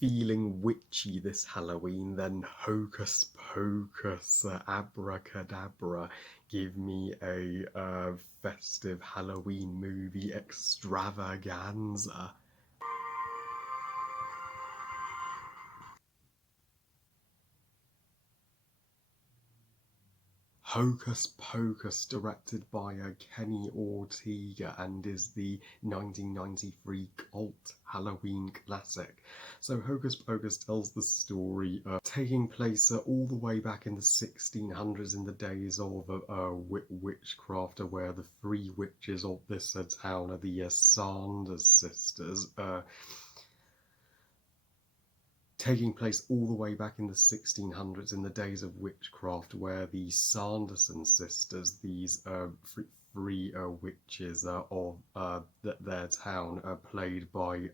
Feeling witchy this Halloween, then Hocus Pocus, abracadabra, give me a festive Halloween movie extravaganza. Hocus Pocus, directed by Kenny Ortega, and is the 1993 cult Halloween classic. So Hocus Pocus tells the story taking place all the way back in the 1600s, in the days of witchcraft, where the three witches of this town are the Sanders sisters. Taking place all the way back in the 1600s, in the days of witchcraft, where the Sanderson sisters, these three witches of their town, played by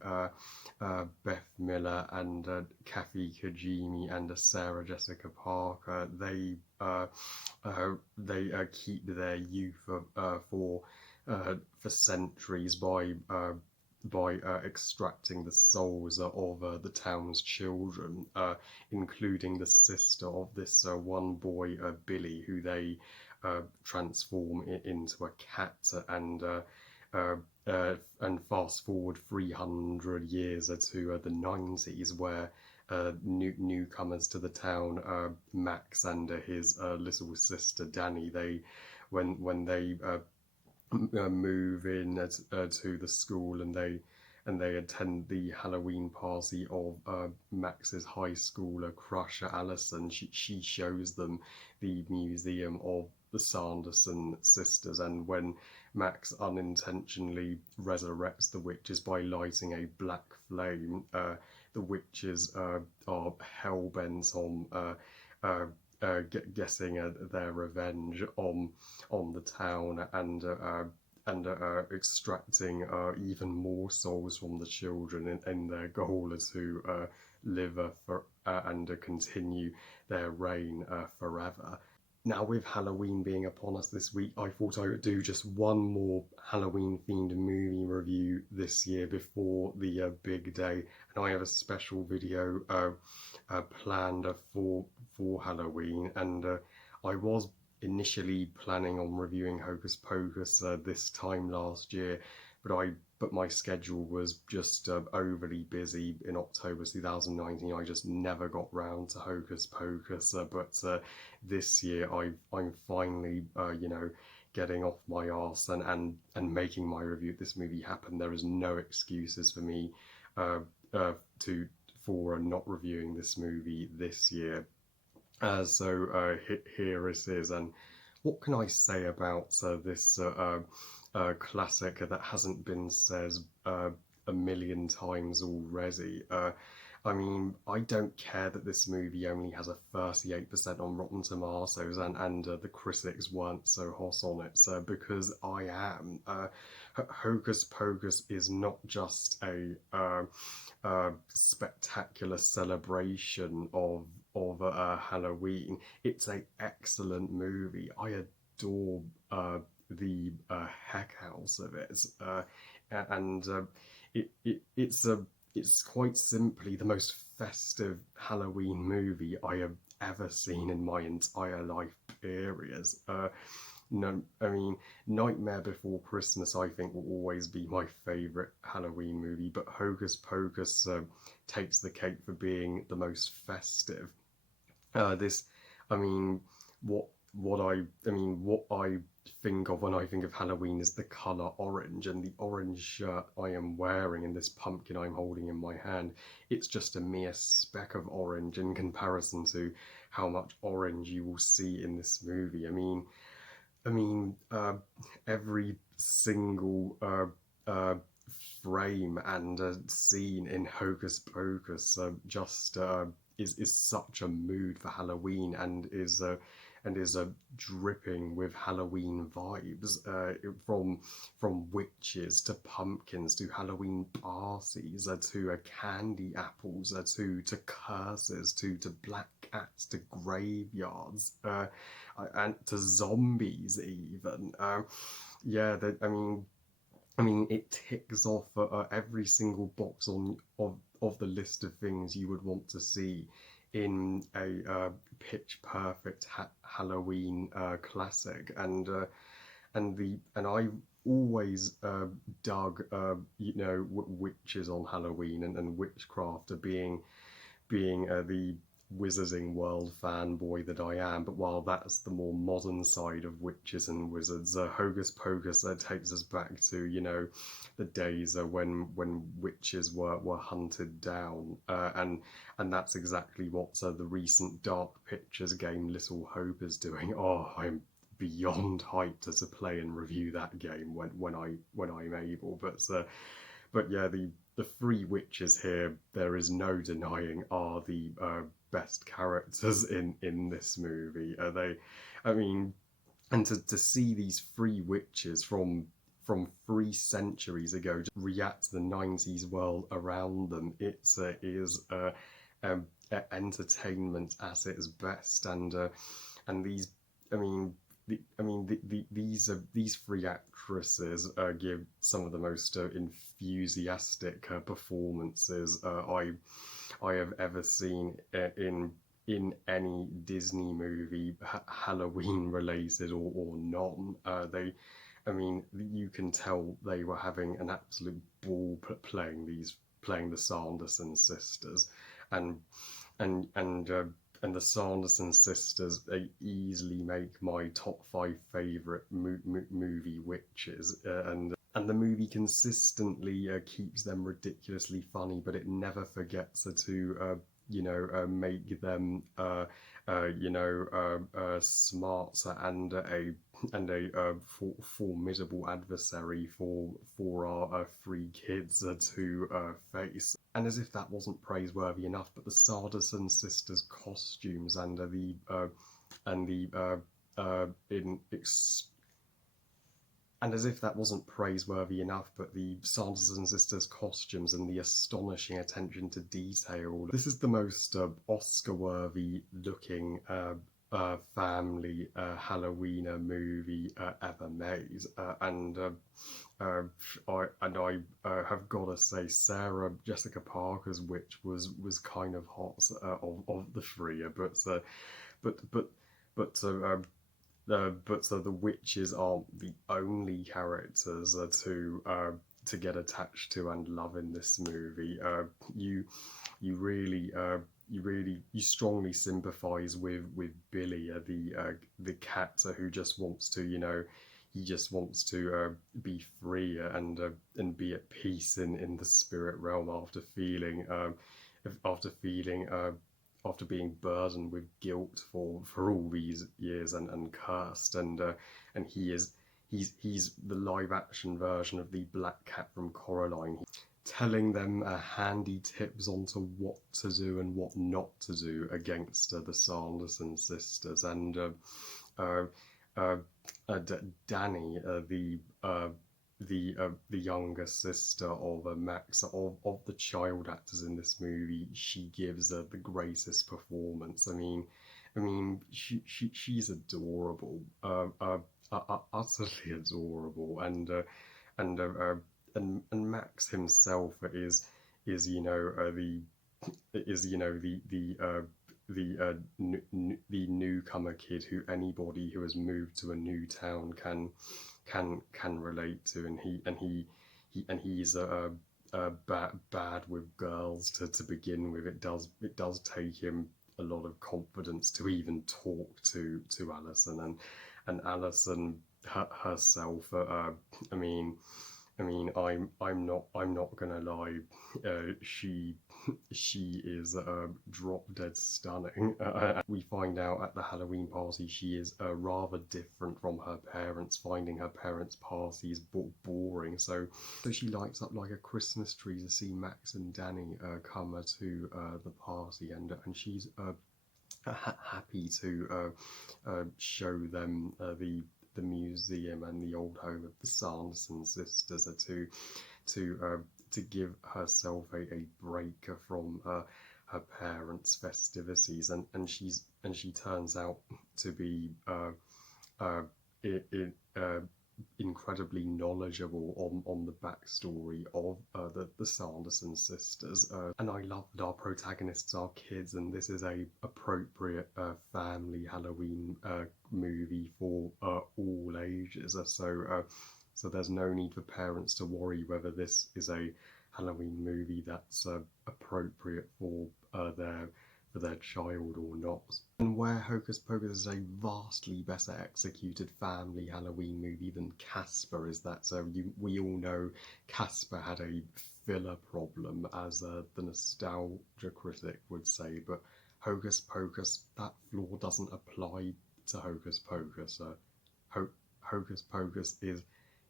Beth Miller and Kathy Kajimi and Sarah Jessica Parker, they keep their youth for centuries by extracting the souls of the town's children, including the sister of this one boy, Billy, who they transform into a cat. And fast forward 300 years to the 90s, where newcomers to the town, Max and his little sister Danny, when they move in to the school, and they attend the Halloween party of Max's high schooler crush, Alison. She shows them the museum of the Sanderson sisters, and when Max unintentionally resurrects the witches by lighting a black flame, the witches are hell-bent on getting their revenge on the town, and extracting even more souls from the children in their goal to live and continue their reign forever. Now, with Halloween being upon us this week, I thought I would do just one more Halloween-themed movie review this year before the big day, and I have a special video planned for Halloween, and I was initially planning on reviewing Hocus Pocus this time last year, but my schedule was just overly busy in October 2019. I just never got round to Hocus Pocus, but this year I'm finally getting off my arse and making my review of this movie happen. There is no excuses for me for not reviewing this movie this year. So here it is, and what can I say about this classic that hasn't been said a million times already? I mean, I don't care that this movie only has a 38% on Rotten Tomatoes, and the critics weren't so hot on it, because I am. Hocus Pocus is not just a spectacular celebration of Halloween. It's an excellent movie. I adore the heck out of it, and it's quite simply the most festive Halloween movie I have ever seen in my entire life. Period. No, I mean, Nightmare Before Christmas, I think, will always be my favourite Halloween movie, but Hocus Pocus takes the cake for being the most festive. This, I mean, what I think of when I think of Halloween is the colour orange, and the orange shirt I am wearing and this pumpkin I'm holding in my hand. It's just a mere speck of orange in comparison to how much orange you will see in this movie. Every single frame and scene in Hocus Pocus just is such a mood for Halloween, and is dripping with Halloween vibes, from witches to pumpkins to Halloween parties to candy apples to curses to black cats to graveyards and to zombies even. It ticks off every single box of the list of things you would want to see in a pitch perfect Halloween classic. And I always dug witches on Halloween, and witchcraft being the Wizarding World fanboy that I am. But while that's the more modern side of witches and wizards, Hocus Pocus takes us back to the days when witches were hunted down, and that's exactly what the recent Dark Pictures game Little Hope is doing. Oh, I'm beyond hyped to play and review that game when I'm able. But yeah, the three witches here, there is no denying, are the best characters in this movie. I mean, and to see these three witches from 3 centuries ago just react to the 90s world around them, it is um, entertainment at its best. And these, I mean, these three actresses give some of the most enthusiastic performances I have ever seen in any Disney movie, Halloween related or non. You can tell they were having an absolute ball playing the Sanderson sisters, and and and uh, and the Sanderson sisters, they easily make my top 5 favorite movie witches, and the movie consistently keeps them ridiculously funny, but it never forgets to make them smart and a formidable adversary for our 3 kids to face. And as if that wasn't praiseworthy enough, but the Sanderson sisters' costumes and the in and as if that wasn't praiseworthy enough, but the Sanderson sisters' costumes and the astonishing attention to detail. This is the most Oscar-worthy looking family Halloween movie ever made, I have got to say, Sarah Jessica Parker's witch was kind of hot of the three, but the witches aren't the only characters to get attached to and love in this movie. You really you strongly sympathise with Billy, the cat who just wants to he just wants to be free and be at peace in the spirit realm after feeling after being burdened with guilt for all these years and cursed, and he's the live action version of the black cat from Coraline, telling them handy tips onto what to do and what not to do against the Sanderson sisters. And Danny, the younger sister of Max, of the child actors in this movie, she gives the greatest performance. She's adorable, utterly adorable, and Max himself is the newcomer kid who anybody who has moved to a new town can relate to, and he's bad with girls to begin with. It does take him a lot of confidence to even talk to Alison, and Alison herself. I'm not gonna lie. She is drop dead stunning. We find out at the Halloween party she is rather different from her parents, finding her parents' parties boring. So she lights up like a Christmas tree to see Max and Danny come to the party, and she's happy to show them the museum and the old home of the Sanderson sisters, to give herself a break from her parents' festivities, and she turns out to be incredibly knowledgeable on the backstory of the Sanderson sisters, and I love that our protagonists are kids, and this is a appropriate family Halloween movie for all ages. So there's no need for parents to worry whether this is a Halloween movie that's appropriate for their child or not. And where Hocus Pocus is a vastly better executed family Halloween movie than Casper is that we all know Casper had a filler problem, as the nostalgia critic would say, but Hocus Pocus, that flaw doesn't apply to Hocus Pocus. Hocus Pocus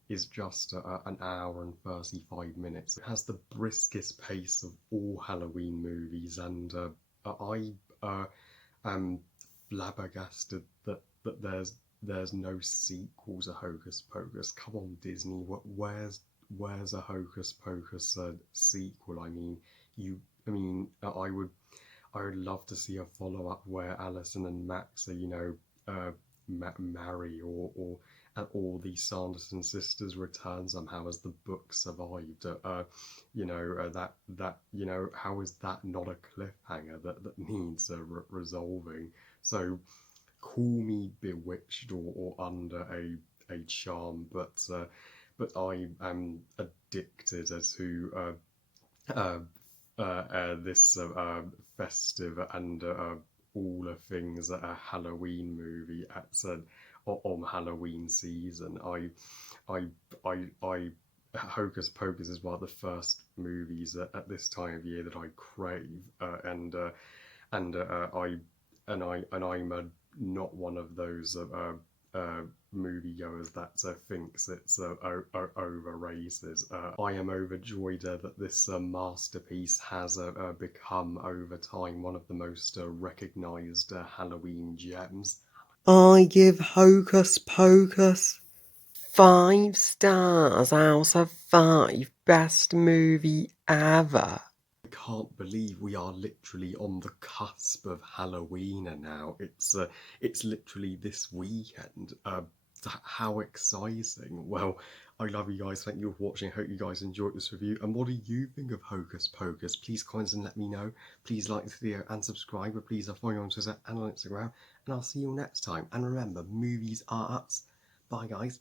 is just an hour and 35 minutes. It has the briskest pace of all Halloween movies, and I am flabbergasted that there's no sequel to Hocus Pocus. Come on, Disney, where's a Hocus Pocus sequel? I would love to see a follow up where Alison and Max are, marry, or the Sanderson sisters return somehow as the book survived. How is that not a cliffhanger that needs resolving? So call me bewitched or under a charm, but I am addicted to uh, this festive and all things a Halloween movie on Halloween season. I Hocus Pocus is one of the first movies at this time of year that I crave, and I'm not one of those moviegoers that thinks it's overrated. I am overjoyed that this masterpiece has become over time one of the most recognised Halloween gems. I give Hocus Pocus 5 stars out of 5. Best movie ever. I can't believe we are literally on the cusp of Halloween now. It's literally this weekend. How exciting! Well, I love you guys. Thank you for watching. I hope you guys enjoyed this review. And what do you think of Hocus Pocus? Please comment and let me know. Please like this video and subscribe. But please follow me on Twitter and on Instagram. And I'll see you all next time. And remember, movies are us. Bye, guys.